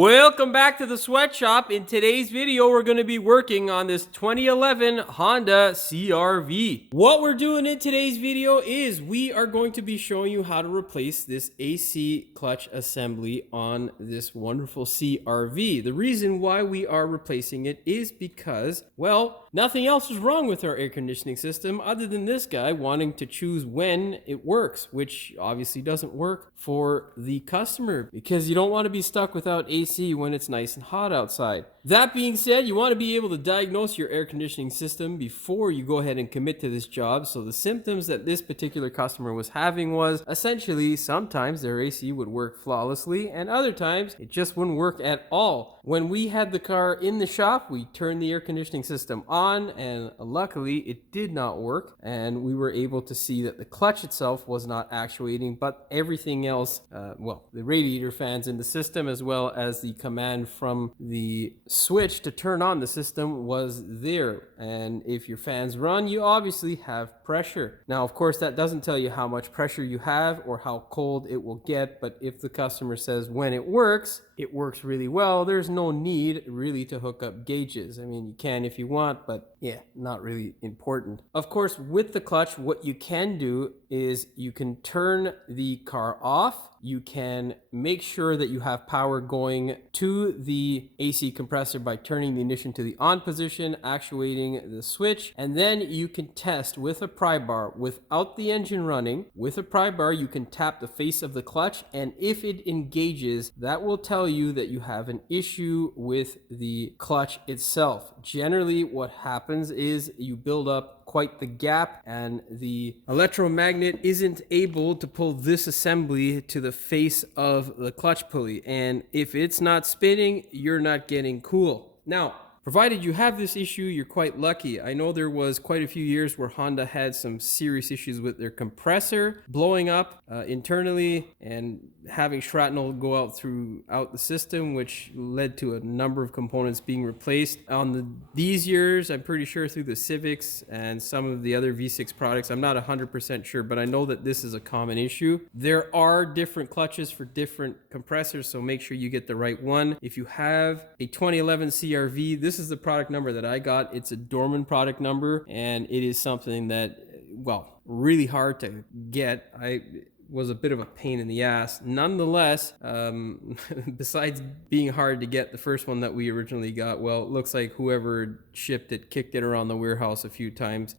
Welcome back to the sweatshop. In today's video, we're going to be working on this 2011 Honda CRV. What we're doing in today's video is we are going to be showing you how to replace this AC clutch assembly on this wonderful CRV. The reason why we are replacing it is because, well, nothing else is wrong with our air conditioning system other than this guy wanting to choose when it works, which obviously doesn't work for the customer because you don't want to be stuck without AC when it's nice and hot outside. That being said, you want to be able to diagnose your air conditioning system before you go ahead and commit to this job. So the symptoms that this particular customer was having was essentially sometimes their AC would work flawlessly and other times it just wouldn't work at all. When we had the car in the shop, we turned the air conditioning system on and luckily it did not work, and we were able to see that the clutch itself was not actuating, but everything else, the radiator fans in the system as well as the command from the switch to turn on the system was there. And if your fans run, you obviously have pressure. Now, of course, that doesn't tell you how much pressure you have or how cold it will get, but if the customer says when it works really well, there's no need really to hook up gauges. I mean, you can if you want, but yeah, not really important. Of course, with the clutch, what you can do is you can turn the car off. You can make sure that you have power going to the AC compressor by turning the ignition to the on position, actuating the switch, and then you can test with a pry bar without the engine running. With a pry bar, you can tap the face of the clutch, and if it engages, that will tell you that you have an issue with the clutch itself. Generally, what happens is you build up quite the gap and the electromagnet isn't able to pull this assembly to the face of the clutch pulley, and if it's not spinning, you're not getting cool. Now, provided you have this issue, you're quite lucky. I know there was quite a few years where Honda had some serious issues with their compressor blowing up internally and having shrapnel go out throughout the system, which led to a number of components being replaced. On these years, I'm pretty sure through the Civics and some of the other V6 products, I'm not 100% sure, but I know that this is a common issue. There are different clutches for different compressors, so make sure you get the right one. If you have a 2011 CRV, this is the product number that I got. It's a Dorman product number, and it is something that, well, really hard to get. Was a bit of a pain in the ass. Nonetheless, besides being hard to get, the first one that we originally got, well, it looks like whoever shipped it kicked it around the warehouse a few times.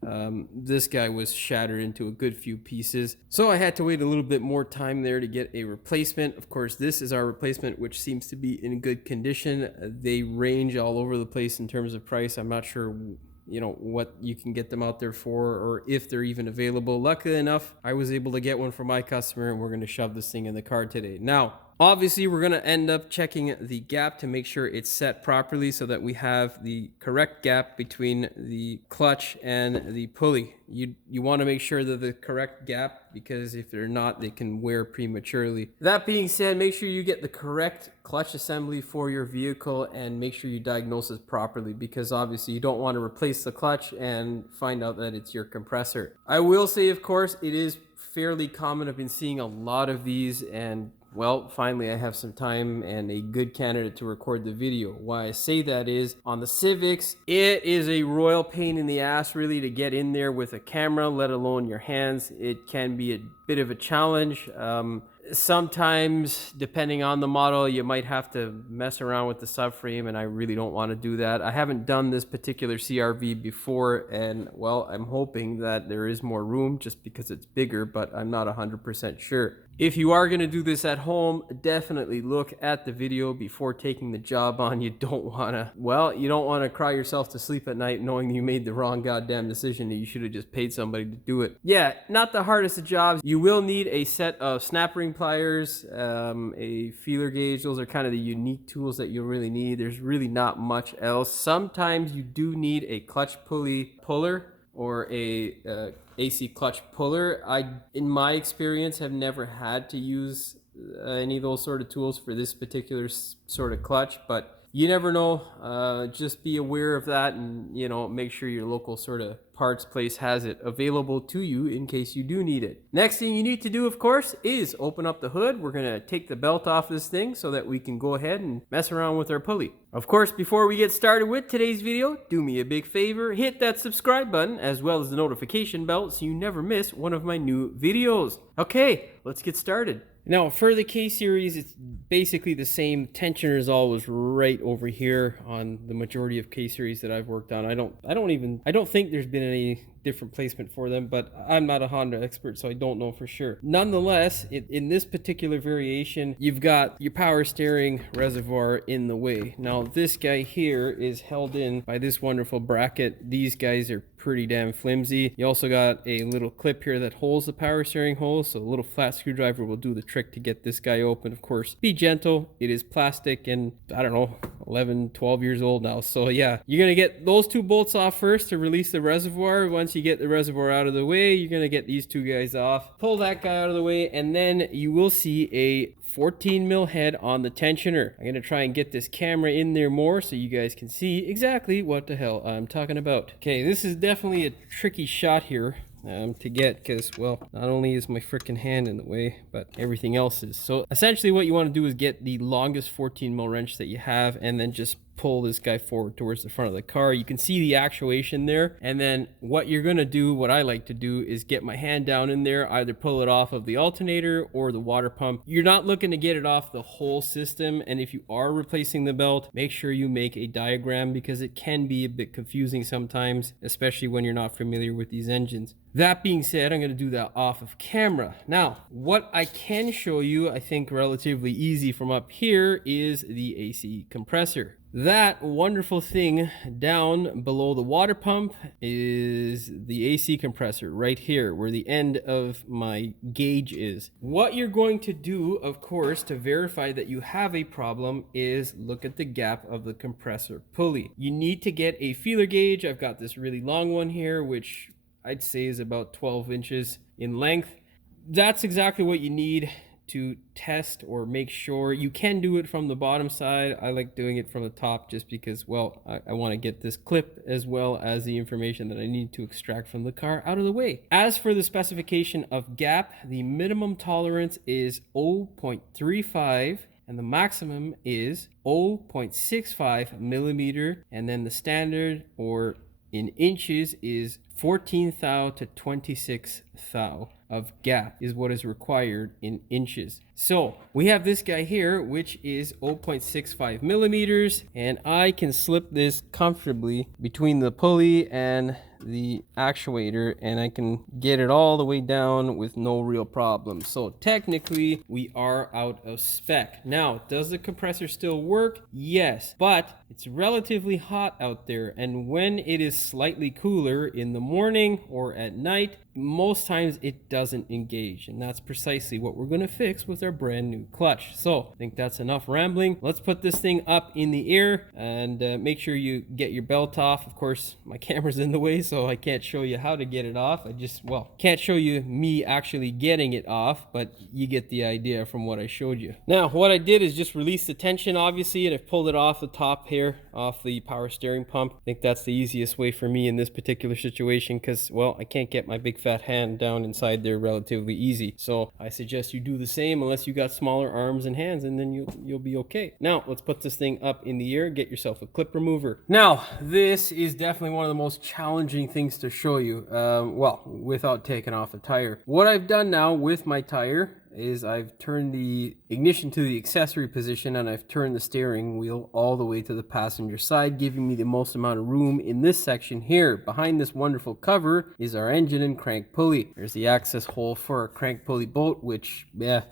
This guy was shattered into a good few pieces. So I had to wait a little bit more time there to get a replacement. Of course, this is our replacement, which seems to be in good condition. They range all over the place in terms of price. I'm not sure what you can get them out there for or if they're even available. Luckily enough, I was able to get one for my customer, and we're going to shove this thing in the car today. Now, obviously, we're going to end up checking the gap to make sure it's set properly so that we have the correct gap between the clutch and the pulley. You want to make sure that the correct gap, because if they're not, they can wear prematurely. That being said, make sure you get the correct clutch assembly for your vehicle and make sure you diagnose it properly, because obviously you don't want to replace the clutch and find out that it's your compressor. I will say, of course, it is fairly common. I've been seeing a lot of these, and well, finally I have some time and a good candidate to record the video. Why I say that is, on the Civics, it is a royal pain in the ass really to get in there with a camera, let alone your hands. It can be a bit of a challenge. Sometimes, depending on the model, you might have to mess around with the subframe, and I really don't want to do that. I haven't done this particular CRV before, and well, I'm hoping that there is more room just because it's bigger, but I'm not 100% sure. If you are going to do this at home, definitely look at the video before taking the job on. You don't want to cry yourself to sleep at night knowing you made the wrong goddamn decision and you should have just paid somebody to do it. Yeah, not the hardest of jobs. You will need a set of snap ring pliers, a feeler gauge. Those are kind of the unique tools that you'll really need. There's really not much else. Sometimes you do need a clutch pulley puller or a AC clutch puller. I, in my experience, have never had to use any of those sort of tools for this particular sort of clutch, but you never know. Just be aware of that, and make sure your local sort of parts place has it available to you in case you do need it. Next thing you need to do, of course, is open up the hood. We're gonna take the belt off this thing so that we can go ahead and mess around with our pulley. Of course, before we get started with today's video, do me a big favor, hit that subscribe button as well as the notification bell so you never miss one of my new videos. Okay, let's get started. Now, for the K series, it's basically the same. Tensioner is always right over here on the majority of K series that I've worked on. I don't think there's been any different placement for them, but I'm not a Honda expert, so I don't know for sure. Nonetheless, in this particular variation, you've got your power steering reservoir in the way. Now, this guy here is held in by this wonderful bracket. These guys are pretty damn flimsy. You also got a little clip here that holds the power steering hole, so a little flat screwdriver will do the trick to get this guy open. Of course, be gentle. It is plastic and, I don't know, 11, 12 years old now. So yeah, you're gonna get those two bolts off first to release the reservoir. Once you get the reservoir out of the way, you're gonna get these two guys off, pull that guy out of the way, and then you will see a 14 mil head on the tensioner. I'm gonna try and get this camera in there more so you guys can see exactly what the hell I'm talking about. Okay, this is definitely a tricky shot here to get, because, well, not only is my freaking hand in the way, but everything else is. So essentially what you want to do is get the longest 14 mil wrench that you have and then just pull this guy forward towards the front of the car. You can see the actuation there, and then what you're gonna do, what I like to do, is get my hand down in there, either pull it off of the alternator or the water pump. You're not looking to get it off the whole system, and if you are replacing the belt, make sure you make a diagram because it can be a bit confusing sometimes, especially when you're not familiar with these engines. That being said, I'm going to do that off of camera. Now, what I can show you, I think relatively easy from up here, is the AC compressor. That wonderful thing down below the water pump is the AC compressor right here, where the end of my gauge is. What you're going to do, of course, to verify that you have a problem is look at the gap of the compressor pulley. You need to get a feeler gauge. I've got this really long one here, which I'd say is about 12 inches in length. That's exactly what you need to test or make sure. You can do it from the bottom side. I like doing it from the top just because, well, I want to get this clip as well as the information that I need to extract from the car out of the way. As for the specification of gap, the minimum tolerance is 0.35 and the maximum is 0.65 millimeter, and then the standard, or in inches, is 14 thou to 26 thou of gap is what is required in inches. So we have this guy here, which is 0.65 millimeters, and I can slip this comfortably between the pulley and the actuator, and I can get it all the way down with no real problem. So technically we are out of spec. Now, does the compressor still work? Yes, but it's relatively hot out there, and when it is slightly cooler in the morning or at night, most times it doesn't engage, and that's precisely what we're going to fix with our brand new clutch. So I think that's enough rambling. Let's put this thing up in the air and make sure you get your belt off. Of course, my camera's in the way, so I can't show you how to get it off. I just, well, can't show you me actually getting it off, but you get the idea from what I showed you. Now, what I did is just release the tension, obviously, and I've pulled it off the top here, off the power steering pump. I think that's the easiest way for me in this particular situation because, well, I can't get my big fat hand down inside there relatively easy. So I suggest you do the same unless you got smaller arms and hands, and then you'll be okay. Now, let's put this thing up in the air, get yourself a clip remover. Now, this is definitely one of the most challenging things to show you, well, without taking off a tire. What I've done now with my tire is I've turned the ignition to the accessory position, and I've turned the steering wheel all the way to the passenger side, giving me the most amount of room in this section here. Behind this wonderful cover is our engine and crank pulley. There's the access hole for our crank pulley bolt, which, yeah,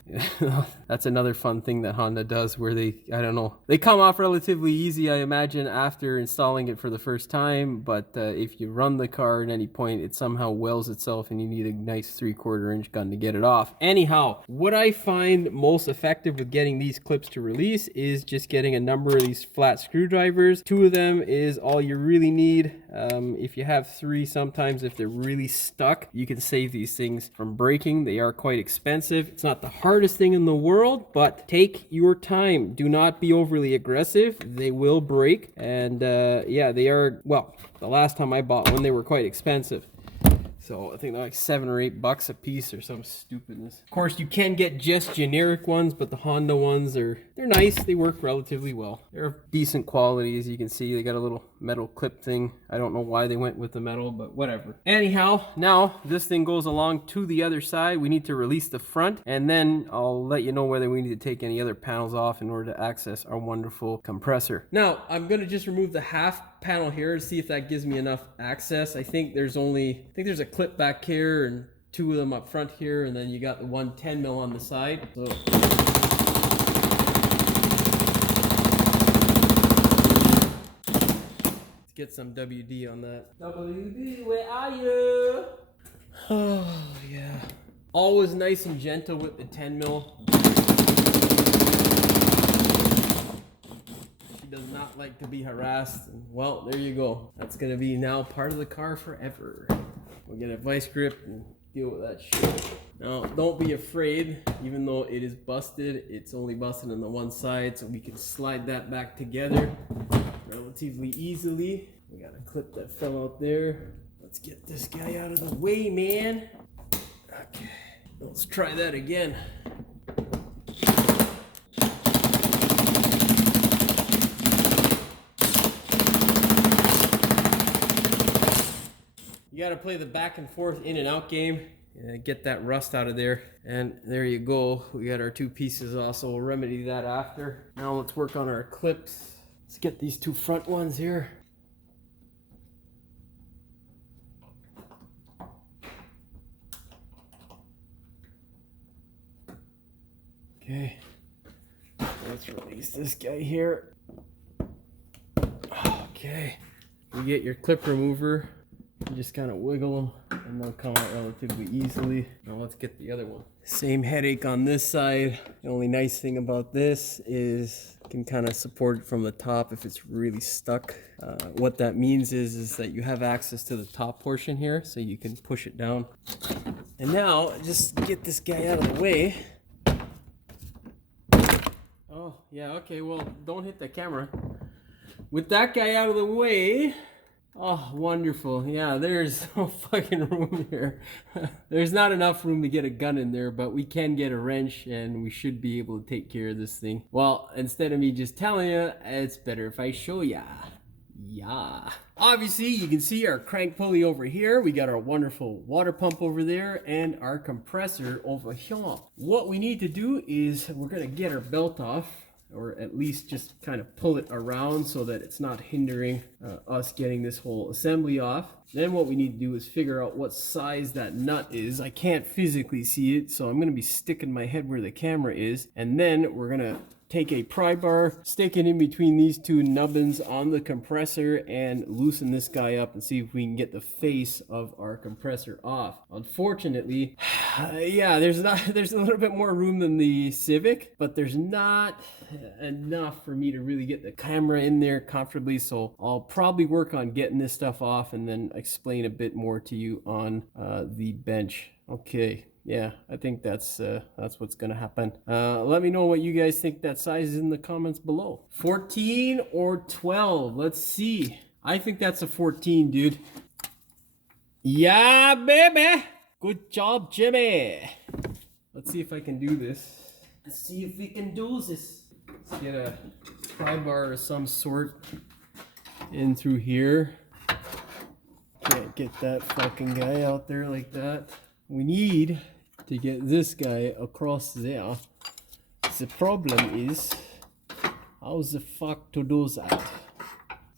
that's another fun thing that Honda does where they, I don't know, they come off relatively easy, I imagine, after installing it for the first time, but if you run the car at any point, it somehow wells itself and you need a nice 3/4 inch gun to get it off. Anyhow, What I find most effective with getting these clips to release is just getting a number of these flat screwdrivers. 2 of them is all you really need. If you have 3, sometimes if they're really stuck, you can save these things from breaking. They are quite expensive. It's not the hardest thing in the world, but take your time. Do not be overly aggressive. They will break. And yeah, they are, well, the last time I bought one, they were quite expensive. So I think they're like $7 or $8 a piece or some stupidness. Of course, you can get just generic ones, but the Honda ones they're nice. They work relatively well. They're decent quality, as you can see. They got a little metal clip thing. I don't know why they went with the metal, but whatever. Anyhow, now this thing goes along to the other side. We need to release the front, and then I'll let you know whether we need to take any other panels off in order to access our wonderful compressor. Now, I'm gonna just remove the half panel here to see if that gives me enough access. I think there's a clip back here and 2 of them up front here, and then you got the 110 mil on the side. So let's get some WD on that. WD, where are you? Oh yeah. Always nice and gentle with the 10 mil. Does not like to be harassed. And well, there you go. That's gonna be now part of the car forever. We'll get a vice grip and deal with that shit. Now, don't be afraid. Even though it is busted, it's only busted on the one side, so we can slide that back together relatively easily. We got a clip that fell out there. Let's get this guy out of the way, man. Okay, let's try that again. You got to play the back and forth in and out game and get that rust out of there. And there you go. We got our 2 pieces also. We'll remedy that after. Now let's work on our clips. Let's get these 2 front ones here. Okay. Let's release this guy here. Okay. You get your clip remover. You just kind of wiggle them and they'll come out relatively easily. Now let's get the other one. Same headache on this side. The only nice thing about this is you can kind of support it from the top if it's really stuck. What that means is that you have access to the top portion here, so you can push it down. And now just get this guy out of the way. Oh yeah, okay, well, don't hit the camera. With that guy out of the way. Oh, wonderful. Yeah, there's no fucking room here. There's not enough room to get a gun in there, but we can get a wrench and we should be able to take care of this thing. Well, instead of me just telling you, it's better if I show ya. Yeah. Obviously, you can see our crank pulley over here. We got our wonderful water pump over there and our compressor over here. What we need to do is we're going to get our belt off, or at least just kind of pull it around so that it's not hindering us getting this whole assembly off. Then what we need to do is figure out what size that nut is. I can't physically see it, so I'm going to be sticking my head where the camera is, and then we're going to take a pry bar, stick it in between these 2 nubbins on the compressor, and loosen this guy up and see if we can get the face of our compressor off. Unfortunately, yeah, there's a little bit more room than the Civic, but there's not enough for me to really get the camera in there comfortably, so I'll probably work on getting this stuff off and then explain a bit more to you on the bench. Okay. Yeah, I think that's what's gonna happen. Let me know what you guys think that size is in the comments below. 14 or 12? Let's see. I think that's a 14, dude. Yeah, baby. Good job, Jimmy. Let's see if I can do this. Let's see if we can do this. Let's get a pry bar of some sort in through here. Can't get that fucking guy out there like that. We need to get this guy across there. The problem is, how the fuck to do that?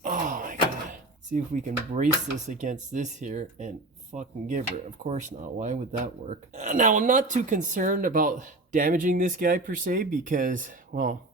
Oh my god. See if we can brace this against this here and fucking give it. Of course not. Why would that work? Now, I'm not too concerned about damaging this guy per se because, well,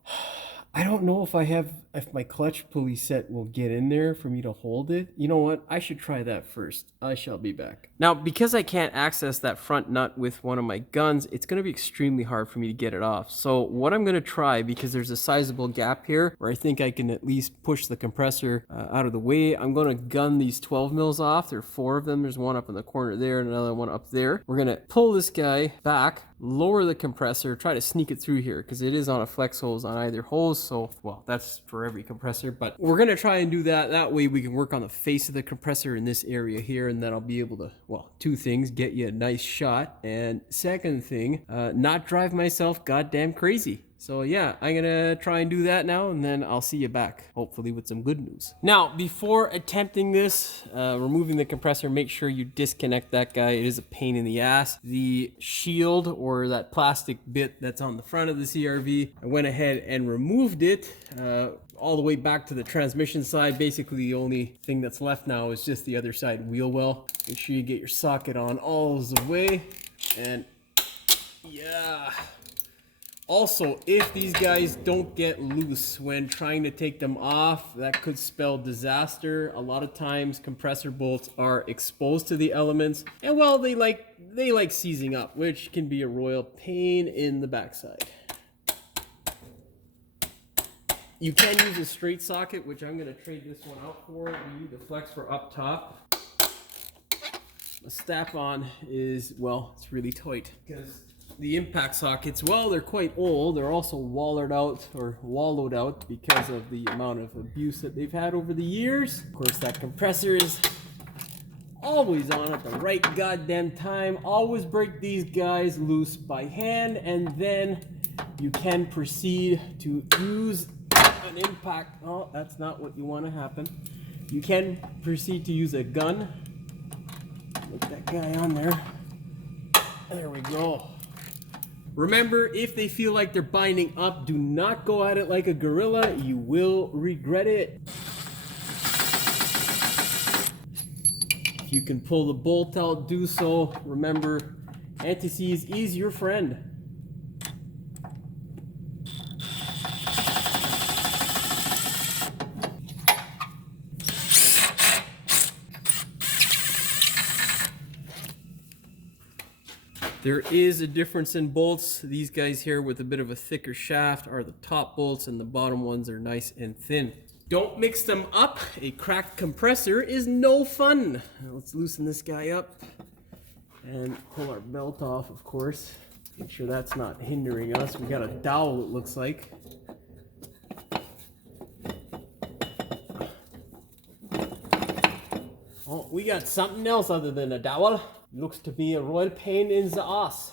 I don't know if my clutch pulley set will get in there for me to hold it. You know what? I should try that first. I shall be back. Now, because I can't access that front nut with one of my guns, it's going to be extremely hard for me to get it off. So what I'm going to try, because there's a sizable gap here where I think I can at least push the compressor out of the way, I'm going to gun these 12 mils off. There are 4 of them. There's one up in the corner there and another one up there. We're going to pull this guy back, lower the compressor, try to sneak it through here because it is on a flex hose on either hose. So, well, that's for every compressor, but we're going to try and do that. That way we can work on the face of the compressor in this area here, and then I'll be able to, well, 2 things, get you a nice shot, and second thing, not drive myself goddamn crazy. So yeah, I'm gonna try and do that now, and then I'll see you back, hopefully with some good news. Now, before attempting this, removing the compressor, make sure you disconnect that guy. It is a pain in the ass. The shield, or that plastic bit that's on the front of the CRV, I went ahead and removed it all the way back to the transmission side. Basically, the only thing that's left now is just the other side wheel well. Make sure you get your socket on all the way, and yeah. Also, if these guys don't get loose when trying to take them off, that could spell disaster. A lot of times compressor bolts are exposed to the elements, and well, they like seizing up, which can be a royal pain in the backside. You can use a straight socket, which I'm going to trade this one out for. We need the flex for up top. The snap-on is, well, it's really tight because the impact sockets, well, they're quite old. They're also wallowed out because of the amount of abuse that they've had over the years. Of course, that compressor is always on at the right goddamn time. Always break these guys loose by hand, and then you can proceed to use an impact. Oh, that's not what you want to happen. You can proceed to use a gun. Put that guy on there. There we go. Remember, if they feel like they're binding up, do not go at it like a gorilla. You will regret it. If you can pull the bolt out, do so. Remember, anti-seize is your friend. There is a difference in bolts. These guys here with a bit of a thicker shaft are the top bolts, and the bottom ones are nice and thin. Don't mix them up. A cracked compressor is no fun. Now let's loosen this guy up and pull our belt off, of course. Make sure that's not hindering us. We got a dowel, it looks like. Oh, we got something else other than a dowel. Looks to be a royal pain in the ass.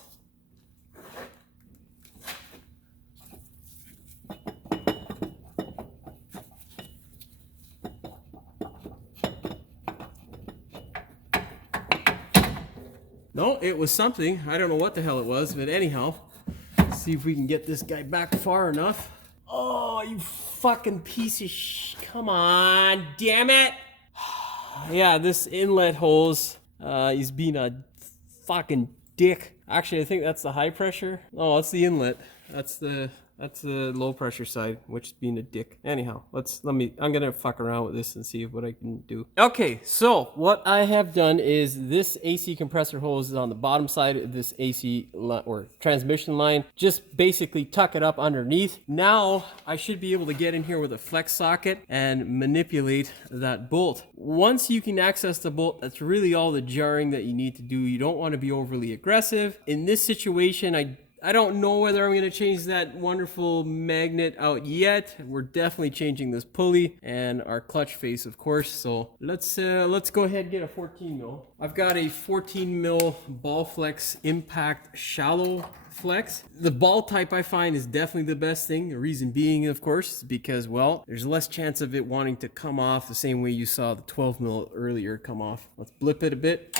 No, it was something. I don't know what the hell it was, but anyhow, let's see if we can get this guy back far enough. Oh, you fucking piece of come on, damn it. Yeah, this inlet hose, he's being a fucking dick. Actually, I think that's the high pressure. Oh, it's the inlet. That's the low pressure side, which is being a dick. Anyhow, I'm gonna fuck around with this and see what I can do. Okay, so what I have done is this AC compressor hose is on the bottom side of this AC or transmission line. Just basically tuck it up underneath. Now I should be able to get in here with a flex socket and manipulate that bolt. Once you can access the bolt, that's really all the jarring that you need to do. You don't want to be overly aggressive. In this situation, I don't know whether I'm going to change that wonderful magnet out yet. We're definitely changing this pulley and our clutch face, of course. So let's go ahead and get a 14 mil. I've got a 14 mil ball flex impact shallow flex. The ball type I find is definitely the best thing. The reason being, of course, is because, well, there's less chance of it wanting to come off the same way you saw the 12 mil earlier come off. Let's blip it a bit.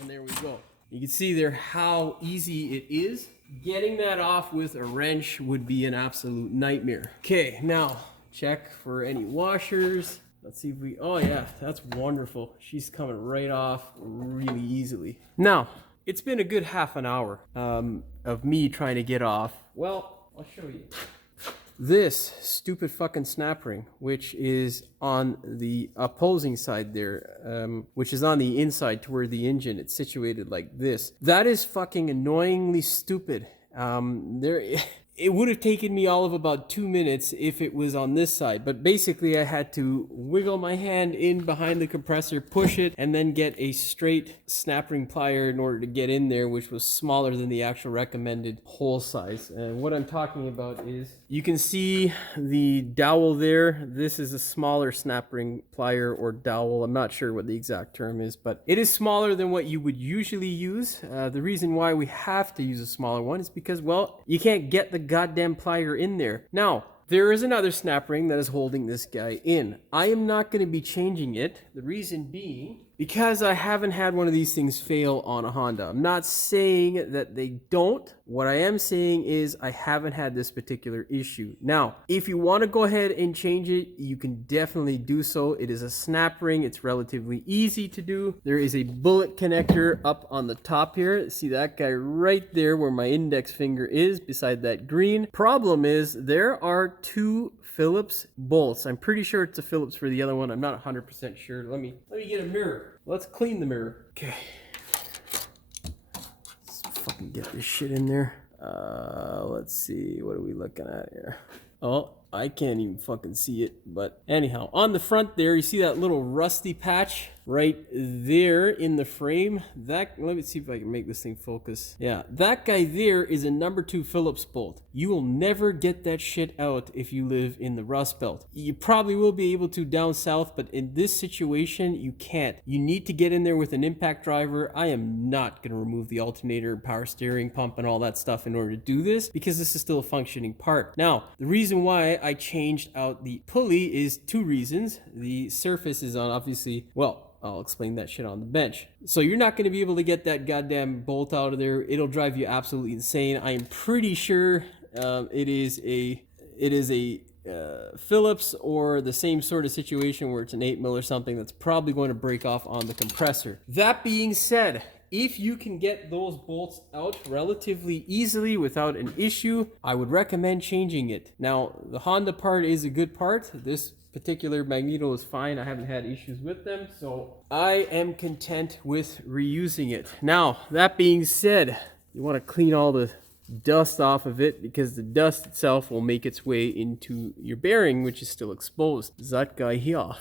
And there we go. You can see there how easy it is. Getting that off with a wrench would be an absolute nightmare. Okay, now check for any washers. Let's see if we, oh yeah, that's wonderful. She's coming right off really easily. Now, it's been a good half an hour of me trying to get off. Well, I'll show you. this stupid fucking snap ring, which is on the opposing side there, which is on the inside toward the engine. It's situated like this. That is fucking annoyingly stupid. It would have taken me all of about 2 minutes if it was on this side, but basically I had to wiggle my hand in behind the compressor, push it, and then get a straight snap ring plier in order to get in there, which was smaller than the actual recommended hole size. And what I'm talking about is, you can see the dowel there. This is a smaller snap ring plier or dowel. I'm not sure what the exact term is, but it is smaller than what you would usually use. The reason why we have to use a smaller one is because, well, you can't get the goddamn plier in there. Now, there is another snap ring that is holding this guy in. I am not going to be changing it. The reason being, because I haven't had one of these things fail on a Honda. I'm not saying that they don't. What I am saying is I haven't had this particular issue. Now, if you want to go ahead and change it, you can definitely do so. It is a snap ring. It's relatively easy to do. There is a bullet connector up on the top here. See that guy right there where my index finger is beside that green. Problem is there are 2 Phillips bolts. I'm pretty sure it's a Phillips for the other one. I'm not 100% sure. Let me get a mirror. Let's clean the mirror. Okay. Let's fucking get this shit in there. Let's see. What are we looking at here? Oh, I can't even fucking see it. But anyhow, on the front there, you see that little rusty patch right there in the frame. Let me see if I can make this thing focus. Yeah, that guy there is a number 2 Phillips bolt. You will never get that shit out if you live in the Rust Belt. You probably will be able to down south, but in this situation, you can't. You need to get in there with an impact driver. I am not going to remove the alternator, power steering pump, and all that stuff in order to do this, because this is still a functioning part. Now, the reason why I changed out the pulley is 2 reasons. The surface is on, obviously, well, I'll explain that shit on the bench. So you're not going to be able to get that goddamn bolt out of there. It'll drive you absolutely insane. I am pretty sure it is a Phillips or the same sort of situation where it's an 8mm or something that's probably going to break off on the compressor. That being said, if you can get those bolts out relatively easily without an issue, I would recommend changing it. Now, the Honda part is a good part. This particular magneto is fine. I haven't had issues with them, so I am content with reusing it. Now, that being said, you want to clean all the dust off of it, because the dust itself will make its way into your bearing, which is still exposed. That guy here.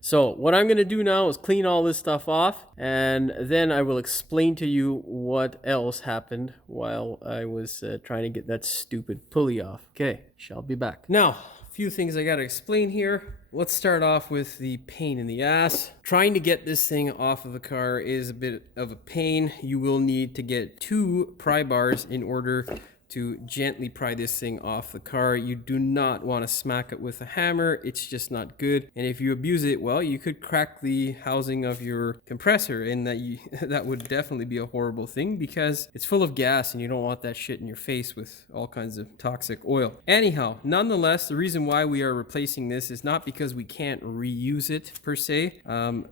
So what I'm going to do now is clean all this stuff off, and then I will explain to you what else happened while I was trying to get that stupid pulley off. Okay, shall be back. Now, few things I gotta explain here. Let's start off with the pain in the ass. Trying to get this thing off of the car is a bit of a pain. You will need to get 2 pry bars in order to gently pry this thing off the car. You do not want to smack it with a hammer. It's just not good. And if you abuse it, well, you could crack the housing of your compressor, and that would definitely be a horrible thing, because it's full of gas and you don't want that shit in your face with all kinds of toxic oil. Anyhow, nonetheless, the reason why we are replacing this is not because we can't reuse it per se,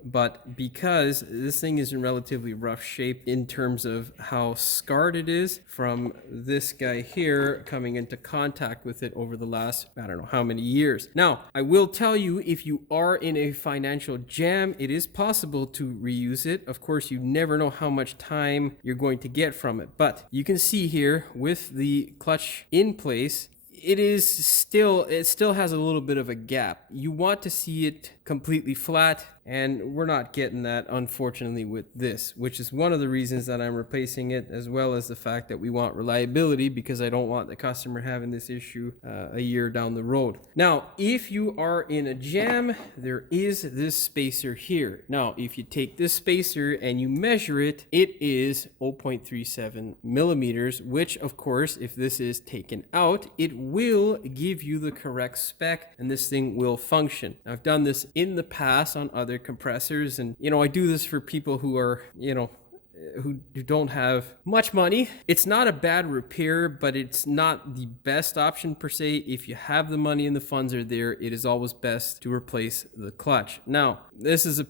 but because this thing is in relatively rough shape in terms of how scarred it is from this guy here coming into contact with it over the last, I don't know how many years. Now, I will tell you, if you are in a financial jam, it is possible to reuse it. Of course, you never know how much time you're going to get from it, but you can see here with the clutch in place, it still has a little bit of a gap. You want to see it completely flat, and we're not getting that, unfortunately, with this, which is one of the reasons that I'm replacing it, as well as the fact that we want reliability, because I don't want the customer having this issue a year down the road. Now, if you are in a jam, there is this spacer here. Now, if you take this spacer and you measure it, it is 0.37 millimeters, which, of course, if this is taken out, it will give you the correct spec, and this thing will function. Now, I've done this in the past on other compressors, and I do this for people who are who don't have much money. It's not a bad repair, but it's not the best option per se. If you have the money and the funds are there, it is always best to replace the clutch. Now, this is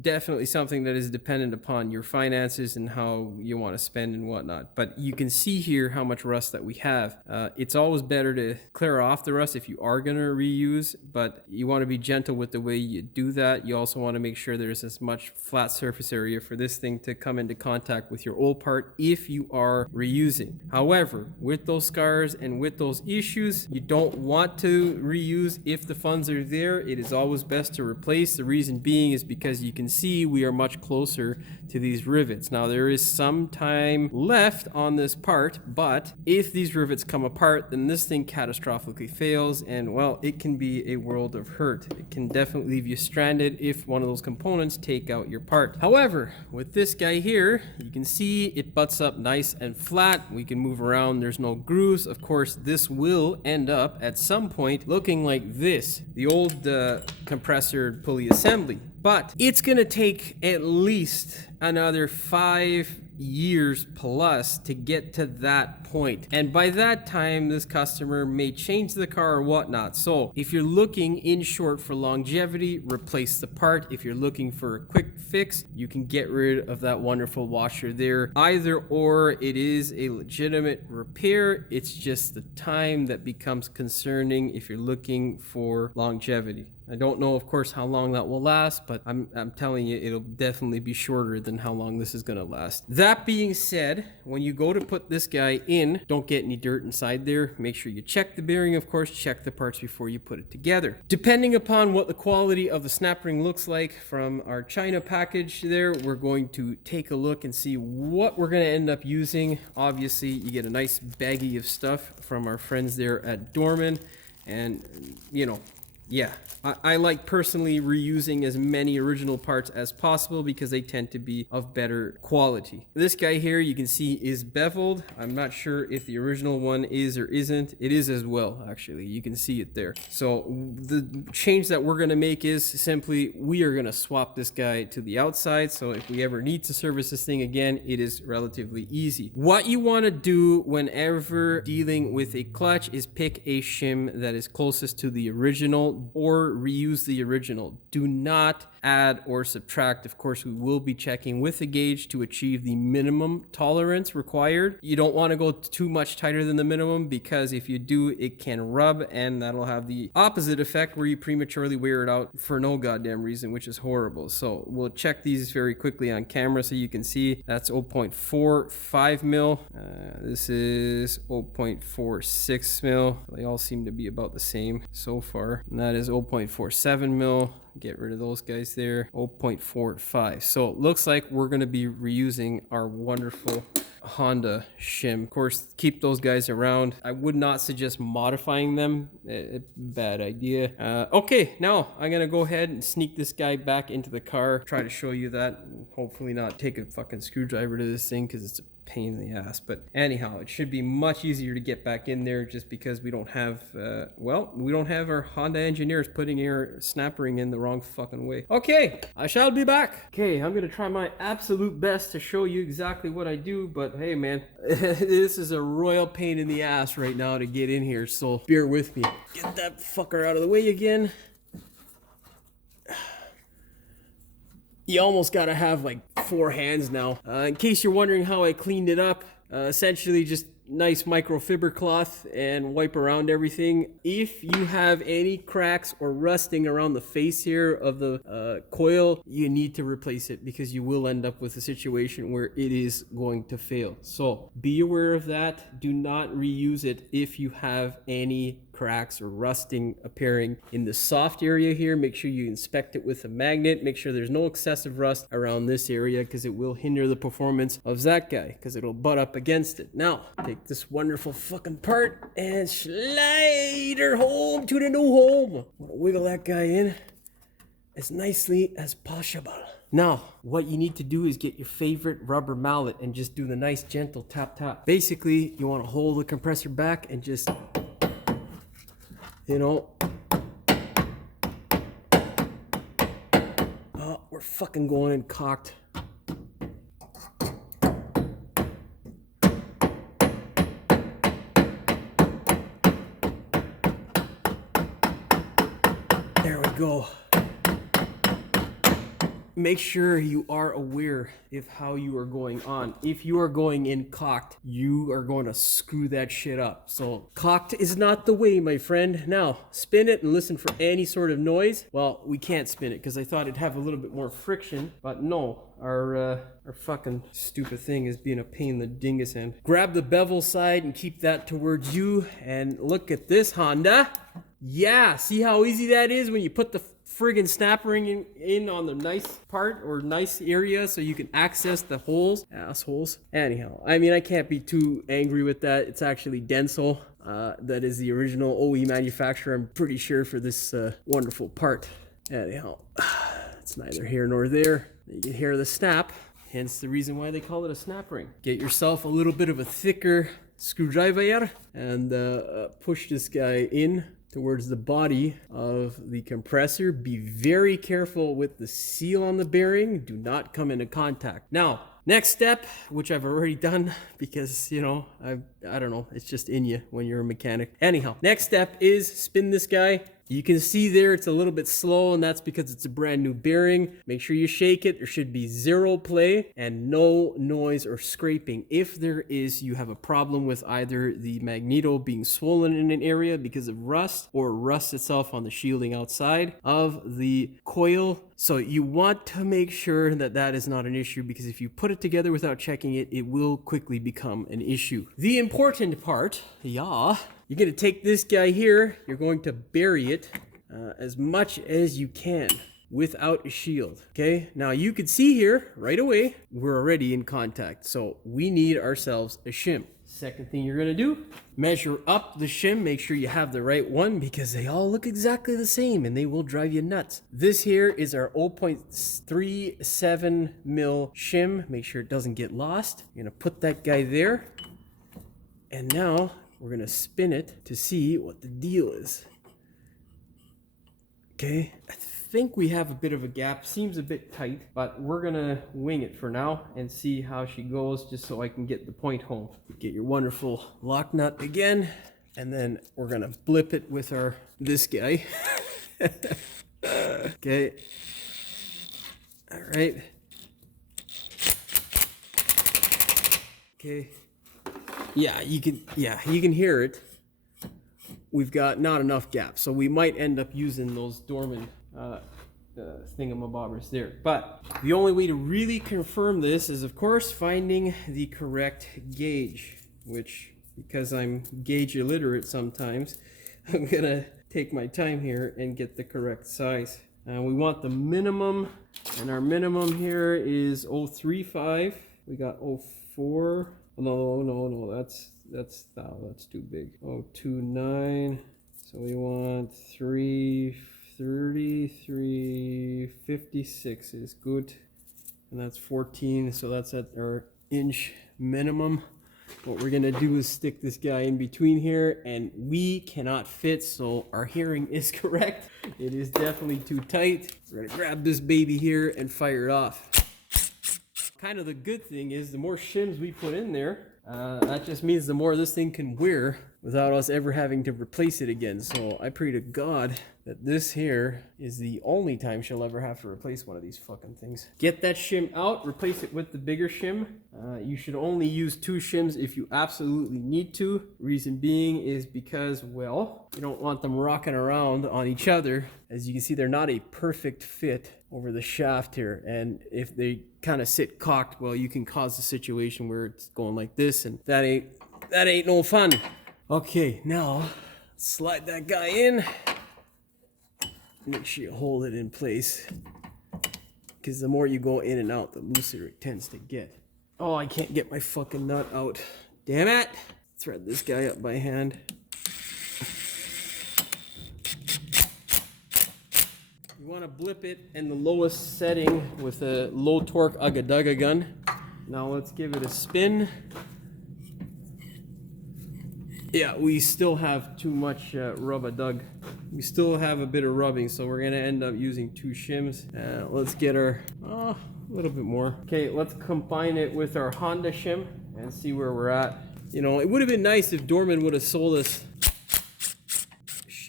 definitely something that is dependent upon your finances and how you want to spend and whatnot. But you can see here how much rust that we have. It's always better to clear off the rust if you are going to reuse, but you want to be gentle with the way you do that. You also want to make sure there's as much flat surface area for this thing to come into contact with your old part if you are reusing. However, with those scars and with those issues, you don't want to reuse if the funds are there. It is always best to replace. The reason being is because you can see we are much closer to these rivets. Now, there is some time left on this part, but if these rivets come apart, then this thing catastrophically fails, and well, it can be a world of hurt. It can definitely leave you stranded if one of those components take out your part. However, with this guy here, you can see it butts up nice and flat. We can move around. There's no grooves. Of course, this will end up at some point looking like this, the old compressor pulley assembly. But it's gonna take at least another 5 years plus to get to that point. And by that time, this customer may change the car or whatnot. So if you're looking in short for longevity, replace the part. If you're looking for a quick fix, you can get rid of that wonderful washer there. Either or, it is a legitimate repair. It's just the time that becomes concerning if you're looking for longevity. I don't know, of course, how long that will last, but I'm telling you, it'll definitely be shorter than how long this is gonna last. That being said, when you go to put this guy in, don't get any dirt inside there. Make sure you check the bearing, of course, check the parts before you put it together. Depending upon what the quality of the snap ring looks like from our China package there, we're going to take a look and see what we're gonna end up using. Obviously, you get a nice baggie of stuff from our friends there at Dorman, and you know, yeah, I like personally reusing as many original parts as possible because they tend to be of better quality. This guy here, you can see, is beveled. I'm not sure if the original one is or isn't. It is as well, actually. You can see it there. So the change that we're going to make is simply we are going to swap this guy to the outside. So if we ever need to service this thing again, it is relatively easy. What you want to do whenever dealing with a clutch is pick a shim that is closest to the original, or reuse the original. Do not add or subtract. Of course, we will be checking with the gauge to achieve the minimum tolerance required. You don't want to go too much tighter than the minimum, because if you do, it can rub, and that'll have the opposite effect where you prematurely wear it out for no goddamn reason, which is horrible. So we'll check these very quickly on camera so you can see. That's 0.45 mil. This is 0.46 mil. They all seem to be about the same so far. And that is 0.47 mil. Get rid of those guys there. 0.45. So it looks like we're going to be reusing our wonderful Honda shim. Of course, keep those guys around. I would not suggest modifying them. Bad idea. Okay, now I'm gonna go ahead and sneak this guy back into the car, try to show you that, and hopefully not take a fucking screwdriver to this thing because it's a pain in the ass. But anyhow, it should be much easier to get back in there just because we don't have we don't have our Honda engineers putting our snap ring in the wrong fucking way. Okay, I shall be back. Okay, I'm gonna try my absolute best to show you exactly what I do, but hey man, this is a royal pain in the ass right now to get in here, so bear with me. Get that fucker out of the way again. You almost gotta have like 4 hands now. In case you're wondering how I cleaned it up, essentially just nice microfiber cloth and wipe around everything. If you have any cracks or rusting around the face here of the coil, you need to replace it because you will end up with a situation where it is going to fail. So be aware of that. Do not reuse it if you have any cracks or rusting appearing in the soft area here. Make sure you inspect it with a magnet. Make sure there's no excessive rust around this area because it will hinder the performance of that guy because it'll butt up against it. Now, take this wonderful fucking part and slide her home to the new home. Wiggle that guy in as nicely as possible. Now, what you need to do is get your favorite rubber mallet and just do the nice gentle tap tap. Basically, you want to hold the compressor back and just, you know, oh, we're fucking going in cocked. go. Make sure you are aware of how you are going on. If you are going in cocked, you are going to screw that shit up. So cocked is not the way, my friend. Now, spin it and listen for any sort of noise. Well, we can't spin it because I thought it'd have a little bit more friction, but no. Our fucking stupid thing is being a pain in the dingus end. Grab the bevel side and keep that towards you. And look at this, Honda. Yeah, see how easy that is when you put the friggin' snap ring in on the nice part or nice area so you can access the holes. Assholes. Anyhow, I mean, I can't be too angry with that. It's actually Denso. That is the original OE manufacturer, I'm pretty sure, for this wonderful part. Anyhow, it's neither here nor there. You can hear the snap, hence the reason why they call it a snap ring. Get yourself a little bit of a thicker screwdriver and push this guy in towards the body of the compressor. Be very careful with the seal on the bearing. Do not come into contact. Now, next step, which I've already done because, you know, I don't know, it's just in you when you're a mechanic. Anyhow, next step is spin this guy. You can see there it's a little bit slow, and that's because it's a brand new bearing. Make sure you shake it. There should be zero play and no noise or scraping. If there is, you have a problem with either the magneto being swollen in an area because of rust or rust itself on the shielding outside of the coil. So you want to make sure that that is not an issue, because if you put it together without checking it, it will quickly become an issue. The important part, you're going to take this guy here, you're going to bury it as much as you can without a shield. Okay, now you can see here right away, we're already in contact. So we need ourselves a shim. Second thing you're going to do, measure up the shim, make sure you have the right one because they all look exactly the same and they will drive you nuts. This here is our 0.37 mil shim. Make sure it doesn't get lost. You're going to put that guy there. And now we're going to spin it to see what the deal is. Okay, I think we have a bit of a gap. Seems a bit tight, but we're going to wing it for now and see how she goes just so I can get the point home. Get your wonderful lock nut again, and then we're going to blip it with this guy. Okay. All right. Okay. Yeah, you can hear it. We've got not enough gap, so we might end up using those Dorman thingamabobbers there. But the only way to really confirm this is, of course, finding the correct gauge, which, because I'm gauge illiterate sometimes, I'm gonna take my time here and get the correct size. We want the minimum, and our minimum here is 035. We got 04. No, that's too big. 029. So we want 330, 356 is good. And that's 14, so that's at our inch minimum. What we're gonna do is stick this guy in between here, and we cannot fit, so our hearing is correct. It is definitely too tight. We're gonna grab this baby here and fire it off. Kind of the good thing is the more shims we put in there, that just means the more this thing can wear without us ever having to replace it again. So I pray to God that this here is the only time she'll ever have to replace one of these fucking things. Get that shim out, replace it with the bigger shim. You should only use 2 shims if you absolutely need to. Reason being is because, well, you don't want them rocking around on each other. As you can see, they're not a perfect fit over the shaft here, and if they kind of sit cocked, well, you can cause a situation where it's going like this, and that ain't no fun. Okay, now slide that guy in. Make sure you hold it in place, because the more you go in and out, the looser it tends to get. Oh, I can't get my fucking nut out. Damn it! Thread this guy up by hand. You want to blip it in the lowest setting with a low torque Ugga gun. Now let's give it a spin. Yeah, we still have too much rub-a-dug. We still have a bit of rubbing, so we're gonna end up using 2 shims. Let's get our, a little bit more. Okay, let's combine it with our Honda shim and see where we're at. You know, it would have been nice if Dorman would have sold us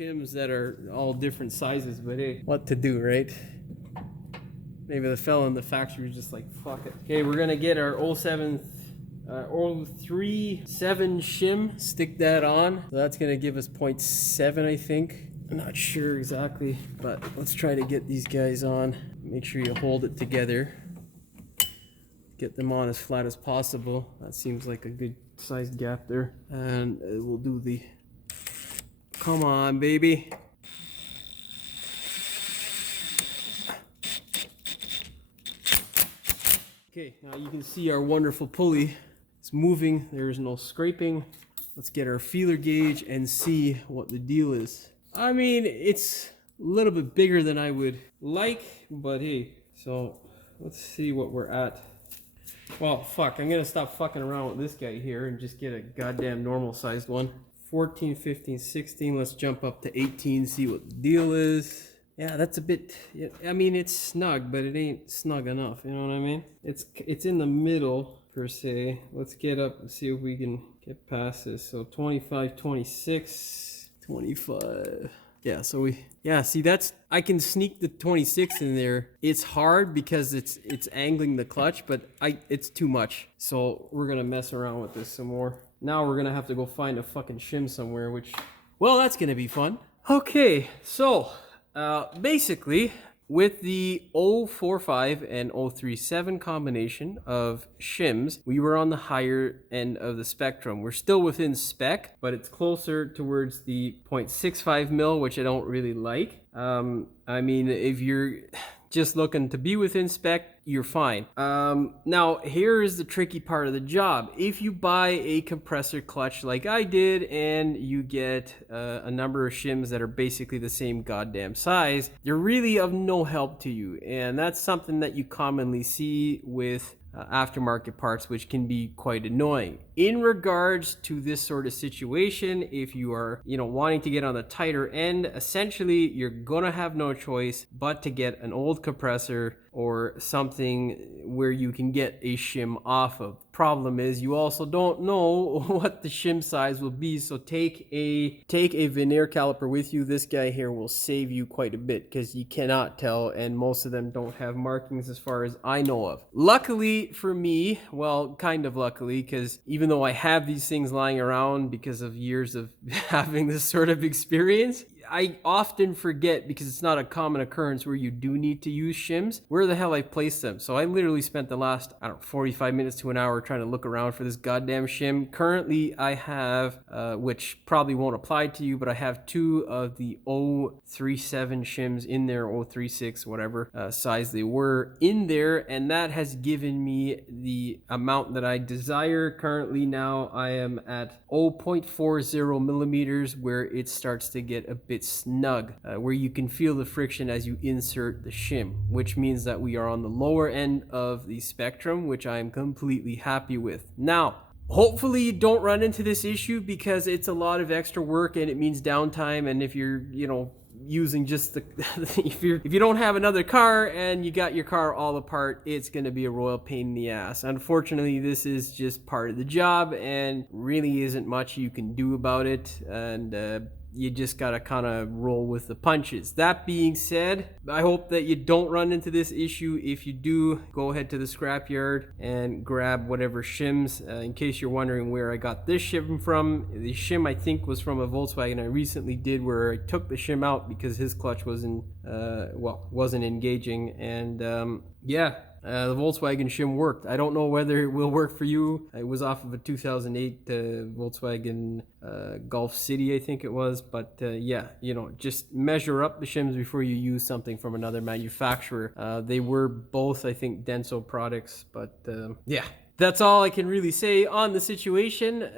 shims that are all different sizes, but hey, what to do, right? Maybe the fella in the factory was just like, fuck it. Okay, we're gonna get our 037 shim, stick that on. So that's gonna give us 0.7, I think. I'm not sure exactly, but let's try to get these guys on. Make sure you hold it together. Get them on as flat as possible. That seems like a good sized gap there. And we'll do the, come on, baby. Okay, now you can see our wonderful pulley. It's moving, there is no scraping. Let's get our feeler gauge and see what the deal is. I mean, it's a little bit bigger than I would like, but hey, so let's see what we're at. Well, fuck, I'm gonna stop fucking around with this guy here and just get a goddamn normal sized one. 14, 15, 16, let's jump up to 18, see what the deal is. Yeah, that's a bit, I mean, it's snug, but it ain't snug enough, you know what I mean? It's in the middle, per se. Let's get up and see if we can get past this. So 25, 26, 25. Yeah, so see, that's, I can sneak the 26 in there. It's hard because it's angling the clutch, but it's too much. So we're gonna mess around with this some more. Now we're gonna have to go find a fucking shim somewhere, which, well, that's gonna be fun. Okay, so basically, with the 045 and 037 combination of shims, we were on the higher end of the spectrum. We're still within spec, but it's closer towards the 0.65 mil, which I don't really like. I mean, if you're just looking to be within spec, you're fine. Now, here is the tricky part of the job. If you buy a compressor clutch like I did, and you get a number of shims that are basically the same goddamn size, they're really of no help to you. And that's something that you commonly see with aftermarket parts, which can be quite annoying. In regards to this sort of situation, if you are, wanting to get on the tighter end, essentially you're gonna have no choice but to get an old compressor or something where you can get a shim off of. Problem is, you also don't know what the shim size will be, so take a veneer caliper with you. This guy here will save you quite a bit because you cannot tell, and most of them don't have markings as far as I know of. Luckily for me, well, kind of luckily, because even though I have these things lying around because of years of having this sort of experience, I often forget, because it's not a common occurrence where you do need to use shims, where the hell I placed them. So I literally spent the last, 45 minutes to an hour trying to look around for this goddamn shim. Currently, I have, which probably won't apply to you, but I have two of the 037 shims in there, 036, whatever size they were in there, and that has given me the amount that I desire. Currently now I am at 0.40 millimeters, where it starts to get a bit snug, where you can feel the friction as you insert the shim, which means that we are on the lower end of the spectrum, which I am completely happy with. Now, hopefully you don't run into this issue, because it's a lot of extra work and it means downtime. And if you're, using just the if you don't have another car and you got your car all apart, it's going to be a royal pain in the ass. Unfortunately, this is just part of the job and really isn't much you can do about it, and you just gotta kind of roll with the punches. That being said, I hope that you don't run into this issue. If you do, go ahead to the scrapyard and grab whatever shims. In case you're wondering where I got this shim from, the shim I think was from a Volkswagen I recently did, where I took the shim out because his clutch wasn't engaging, and the Volkswagen shim worked. I don't know whether it will work for you. It was off of a 2008 Volkswagen Golf City, I think it was. But just measure up the shims before you use something from another manufacturer. They were both, I think, Denso products, but that's all I can really say on the situation.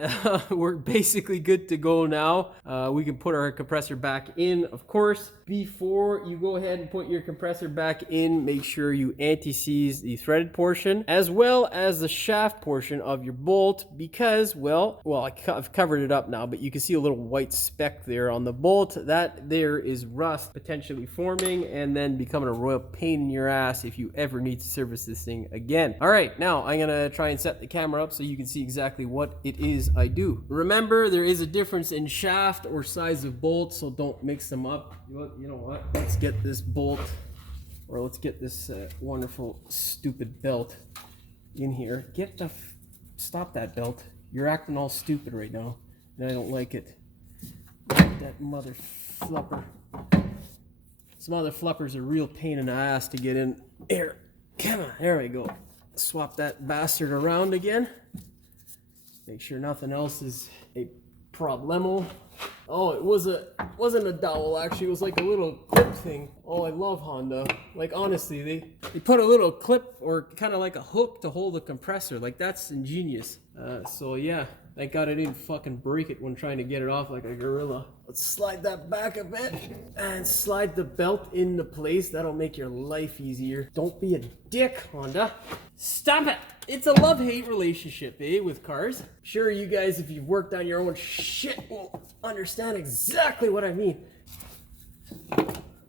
We're basically good to go now. We can put our compressor back in, of course. Before you go ahead and put your compressor back in, make sure you anti-seize the threaded portion as well as the shaft portion of your bolt, because, I've covered it up now, but you can see a little white speck there on the bolt. That there is rust potentially forming and then becoming a royal pain in your ass if you ever need to service this thing again. All right, now I'm gonna try and set the camera up so you can see exactly what it is I do. Remember, there is a difference in shaft or size of bolt, so don't mix them up. You know what? Let's get this bolt, or let's get this wonderful stupid belt in here. Stop that belt. You're acting all stupid right now, and I don't like it. That mother flupper. Some other fluppers are a real pain in the ass to get in. Here, come on, there we go. Swap that bastard around again. Make sure nothing else is a problemo. Oh, it wasn't a dowel actually. It was like a little clip thing. Oh, I love Honda. Like honestly, they put a little clip or kind of like a hook to hold the compressor. Like that's ingenious. So yeah, thank God I didn't fucking break it when trying to get it off like a gorilla. Let's slide that back a bit and slide the belt into place. That'll make your life easier. Don't be a dick, Honda. Stop it! It's a love-hate relationship, with cars. Sure, you guys, if you've worked on your own shit, will understand exactly what I mean.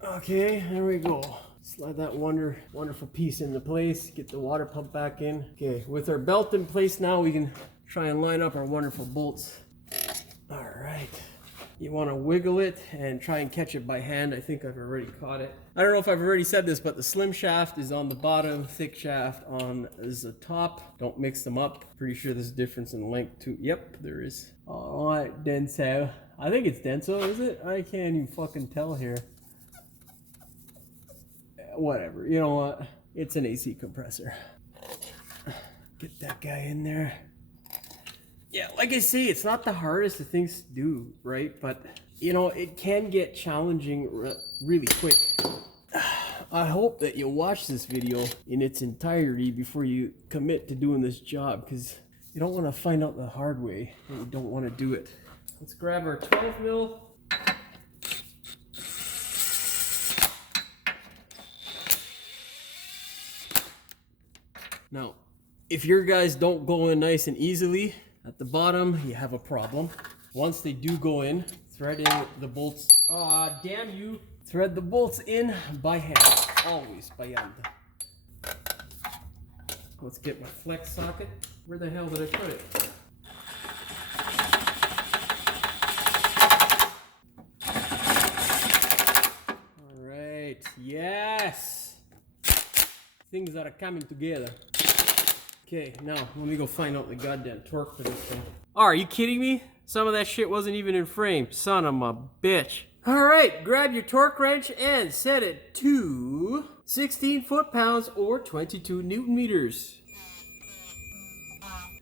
Okay, there we go. Slide that wonderful piece into place. Get the water pump back in. Okay, with our belt in place now, we can try and line up our wonderful bolts. All right. You want to wiggle it and try and catch it by hand. I think I've already caught it. I don't know if I've already said this, but the slim shaft is on the bottom, thick shaft on the top. Don't mix them up. Pretty sure there's a difference in length too. Yep, there is. All right, Denso. I think it's Denso, is it? I can't even fucking tell here. Whatever, you know what? It's an AC compressor. Get that guy in there. Yeah, like I say, it's not the hardest of things to do, right? But, you know, it can get challenging really quick. I hope that you watch this video in its entirety before you commit to doing this job, because you don't want to find out the hard way and you don't want to do it. Let's grab our 12 mil. Now, if your guys don't go in nice and easily, at the bottom, you have a problem. Once they do go in, thread in the bolts. Aw, damn you. Thread the bolts in by hand. Always by hand. Let's get my flex socket. Where the hell did I put it? All right, yes. Things that are coming together. Okay, now let me go find out the goddamn torque for this thing. Oh, are you kidding me? Some of that shit wasn't even in frame. Son of a bitch. Alright, grab your torque wrench and set it to 16 foot-pounds or 22 Newton meters.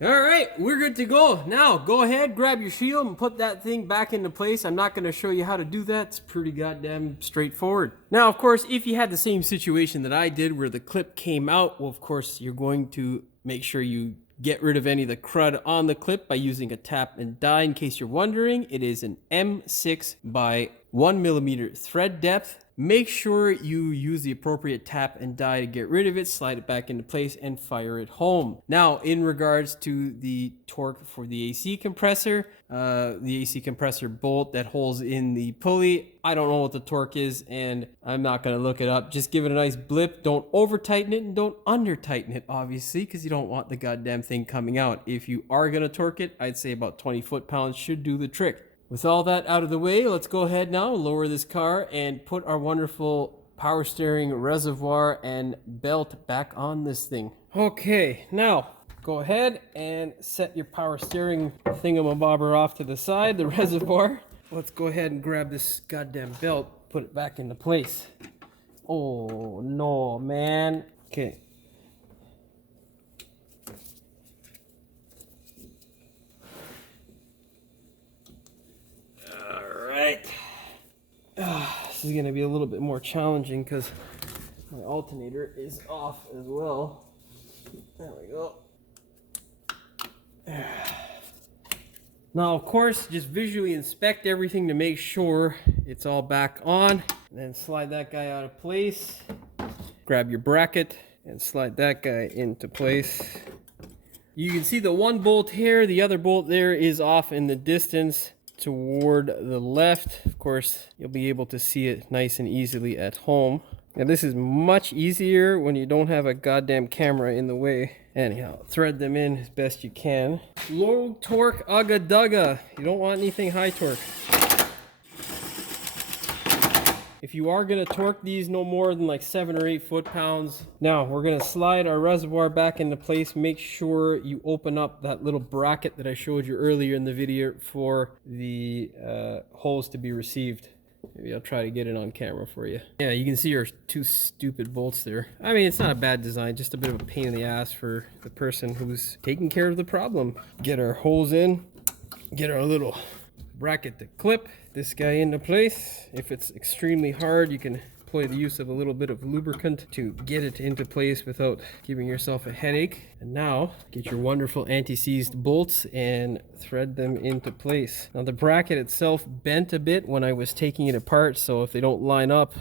Alright, we're good to go. Now, go ahead, grab your shield and put that thing back into place. I'm not going to show you how to do that. It's pretty goddamn straightforward. Now, of course, if you had the same situation that I did where the clip came out, well, of course, you're going to make sure you get rid of any of the crud on the clip by using a tap and die. In case you're wondering, it is an M6 by 1 millimeter thread depth. Make sure you use the appropriate tap and die to get rid of it, slide it back into place, and fire it home. Now, in regards to the torque for the AC compressor bolt that holds in the pulley, I don't know what the torque is, and I'm not going to look it up. Just give it a nice blip. Don't over tighten it and don't under tighten it, obviously, because you don't want the goddamn thing coming out. If you are going to torque it, I'd say about 20 foot-pounds should do the trick. With all that out of the way, let's go ahead now, lower this car, and put our wonderful power steering reservoir and belt back on this thing. Okay, now go ahead and set your power steering thingamabobber off to the side, the reservoir. Let's go ahead and grab this goddamn belt, put it back into place. Oh no, man. Okay. This is going to be a little bit more challenging because my alternator is off as well. There we go. Now, of course, just visually inspect everything to make sure it's all back on. And then slide that guy out of place. Grab your bracket and slide that guy into place. You can see the one bolt here, the other bolt there is off in the distance toward the left. Of course, you'll be able to see it nice and easily at home. And this is much easier when you don't have a goddamn camera in the way. Anyhow, thread them in as best you can. Low torque ugga dugga. You don't want anything high torque. If you are going to torque these no more than like 7 or 8 foot-pounds. Now, we're going to slide our reservoir back into place. Make sure you open up that little bracket that I showed you earlier in the video for the hose to be received. Maybe I'll try to get it on camera for you. Yeah, you can see our 2 stupid bolts there. I mean, it's not a bad design, just a bit of a pain in the ass for the person who's taking care of the problem. Get our hose in, get our little bracket to clip this guy into place. If it's extremely hard, you can employ the use of a little bit of lubricant to get it into place without giving yourself a headache. And now, get your wonderful anti-seized bolts and thread them into place. Now the bracket itself bent a bit when I was taking it apart, so if they don't line up,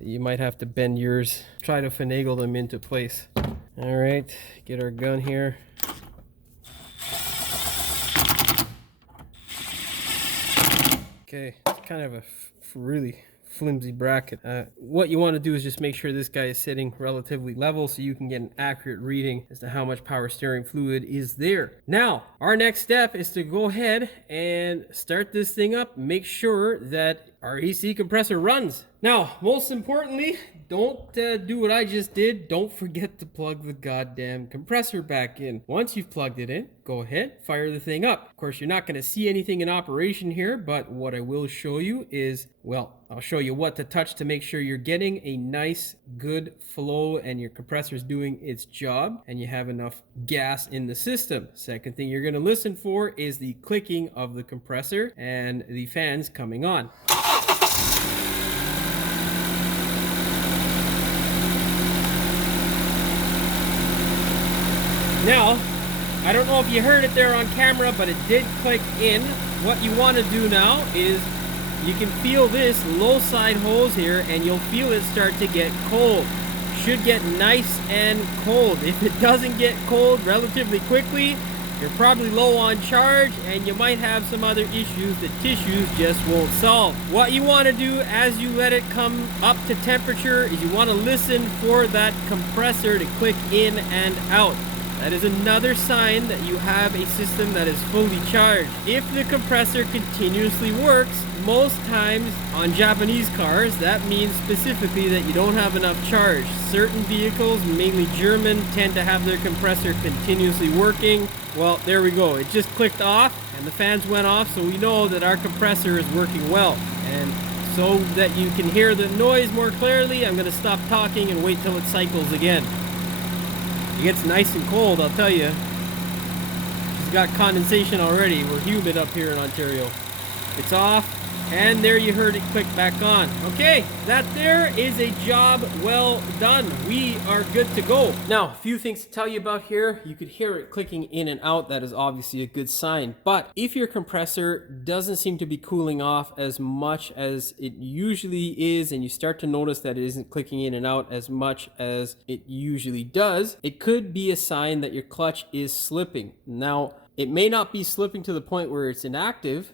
you might have to bend yours. Try to finagle them into place. All right, get our gun here. Okay, it's kind of a really flimsy bracket. What you want to do is just make sure this guy is sitting relatively level so you can get an accurate reading as to how much power steering fluid is there. Now, our next step is to go ahead and start this thing up. Make sure that our AC compressor runs. Now, most importantly, don't do what I just did. Don't forget to plug the goddamn compressor back in. Once you've plugged it in, go ahead, fire the thing up. Of course, you're not going to see anything in operation here, but what I will show you is, well, I'll show you what to touch to make sure you're getting a nice, good flow and your compressor is doing its job and you have enough gas in the system. Second thing you're going to listen for is the clicking of the compressor and the fans coming on. Now, I don't know if you heard it there on camera, but it did click in. What you want to do now is you can feel this low side hose here and you'll feel it start to get cold. Should get nice and cold. If it doesn't get cold relatively quickly, you're probably low on charge and you might have some other issues that tissues just won't solve. What you want to do as you let it come up to temperature is you want to listen for that compressor to click in and out. That is another sign that you have a system that is fully charged. If the compressor continuously works, most times on Japanese cars, that means specifically that you don't have enough charge. Certain vehicles, mainly German, tend to have their compressor continuously working. Well, there we go. It just clicked off and the fans went off, so we know that our compressor is working well. And so that you can hear the noise more clearly, I'm going to stop talking and wait till it cycles again. It gets nice and cold, I'll tell you. It's got condensation already. We're humid up here in Ontario. It's off, and there you heard it click back on. Okay, that there is a job well done. We are good to go. Now, a few things to tell you about here. You could hear it clicking in and out. That is obviously a good sign. But if your compressor doesn't seem to be cooling off as much as it usually is, and you start to notice that it isn't clicking in and out as much as it usually does, it could be a sign that your clutch is slipping. Now, it may not be slipping to the point where it's inactive,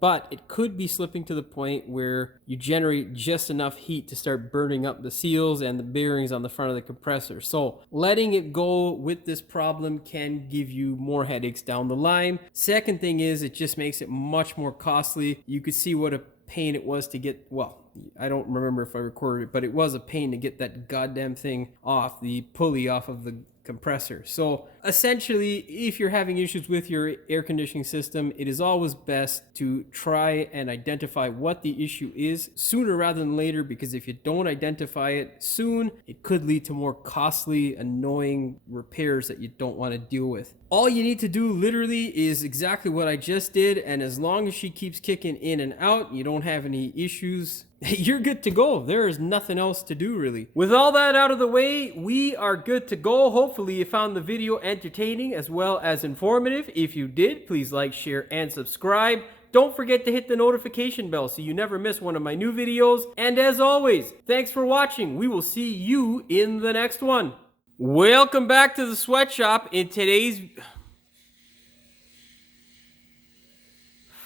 but it could be slipping to the point where you generate just enough heat to start burning up the seals and the bearings on the front of the compressor. So letting it go with this problem can give you more headaches down the line. Second thing is it just makes it much more costly. You could see what a pain it was to get, well, I don't remember if I recorded it, but it was a pain to get that goddamn thing off, the pulley off of the compressor. So essentially, if you're having issues with your air conditioning system, it is always best to try and identify what the issue is sooner rather than later, because if you don't identify it soon, it could lead to more costly, annoying repairs that you don't want to deal with. All you need to do literally is exactly what I just did, and as long as she keeps kicking in and out, you don't have any issues, you're good to go. There is nothing else to do really. With all that out of the way, we are good to go. Hopefully you found the video entertaining as well as informative. If you did, please like, share, and subscribe. Don't forget to hit the notification bell so you never miss one of my new videos. And as always, thanks for watching. We will see you in the next one. Welcome back to the sweatshop. In today's...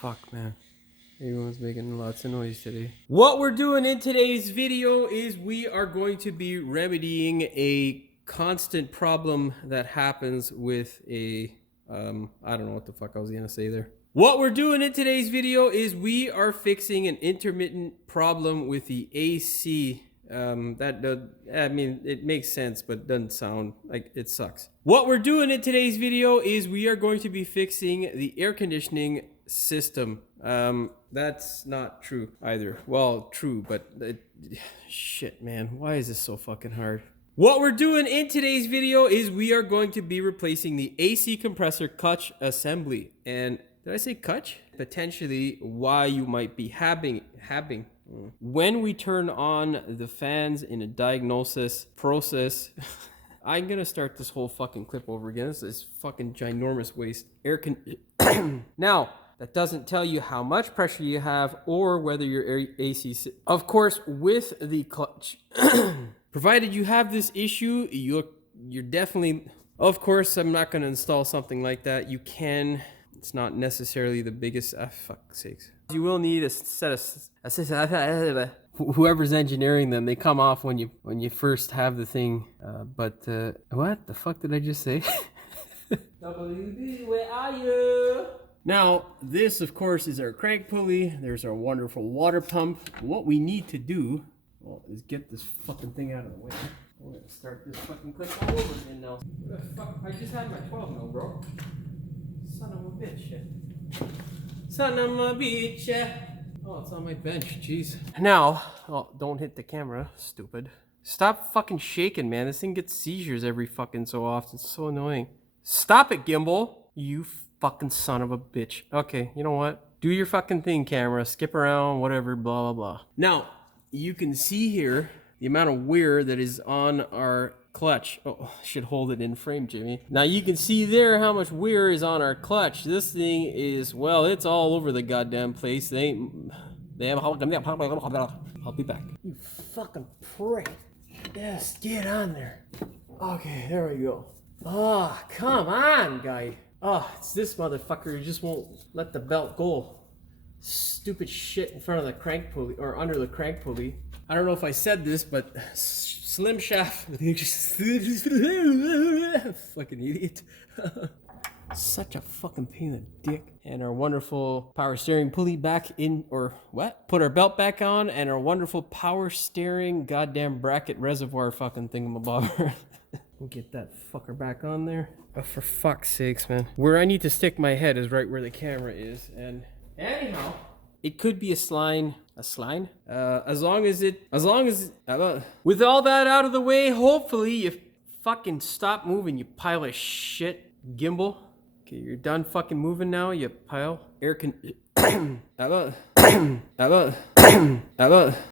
Fuck, man. Everyone's making lots of noise today. What we're doing in today's video is we are going to be remedying a constant problem that happens with a, I don't know what the fuck I was gonna say there. What we're doing in today's video is we are fixing an intermittent problem with the AC. I mean, it makes sense, but doesn't sound like it sucks. What we're doing in today's video is we are going to be fixing the air conditioning system. That's not true either. Well, true, but shit, man, why is this so fucking hard? What we're doing in today's video is we are going to be replacing the AC compressor clutch assembly. And did I say clutch? Potentially why you might be having. When we turn on the fans in a diagnosis process, I'm gonna start this whole fucking clip over again. This is fucking ginormous waste. Now, that doesn't tell you how much pressure you have or whether your AC... Of course, with the clutch, provided you have this issue, you're definitely... Of course, I'm not gonna install something like that. You can... It's not necessarily the biggest... fuck's sakes. You will need a set of... Whoever's engineering them, they come off when you first have the thing. What the fuck did I just say? WB, where are you? Now, this of course is our crank pulley. There's our wonderful water pump. What we need to do, well, is get this fucking thing out of the way. I'm gonna start this fucking clip all over again now. What the fuck? I just had my 12 mil, bro. Son of a bitch. Son of a bitch. Oh, it's on my bench, jeez. Now, oh, don't hit the camera, stupid. Stop fucking shaking, man. This thing gets seizures every fucking so often. It's so annoying. Stop it, gimbal. You fucking son of a bitch. Okay, you know what? Do your fucking thing, camera. Skip around, whatever, blah, blah, blah. Now, you can see here the amount of wear that is on our clutch. Oh, I should hold it in frame, Jimmy. Now, you can see there how much wear is on our clutch. This thing is, well, it's all over the goddamn place. I'll be back. You fucking prick. Yes, get on there. Okay, there we go. Oh, come on, guy. Oh, it's this motherfucker who just won't let the belt go. Stupid shit in front of the crank pulley, or under the crank pulley. I don't know if I said this, but slim shaft. Fucking idiot. Such a fucking pain in the dick. And our wonderful power steering pulley back in, or what? Put our belt back on, and our wonderful power steering goddamn bracket reservoir fucking thingamabobber. We'll get that fucker back on there. Oh, for fuck's sakes, man. Where I need to stick my head is right where the camera is. And anyhow, it could be a sline. A sline? As long as with all that out of the way, hopefully you fucking stop moving, you pile of shit. Gimbal. Okay, you're done fucking moving now, you pile.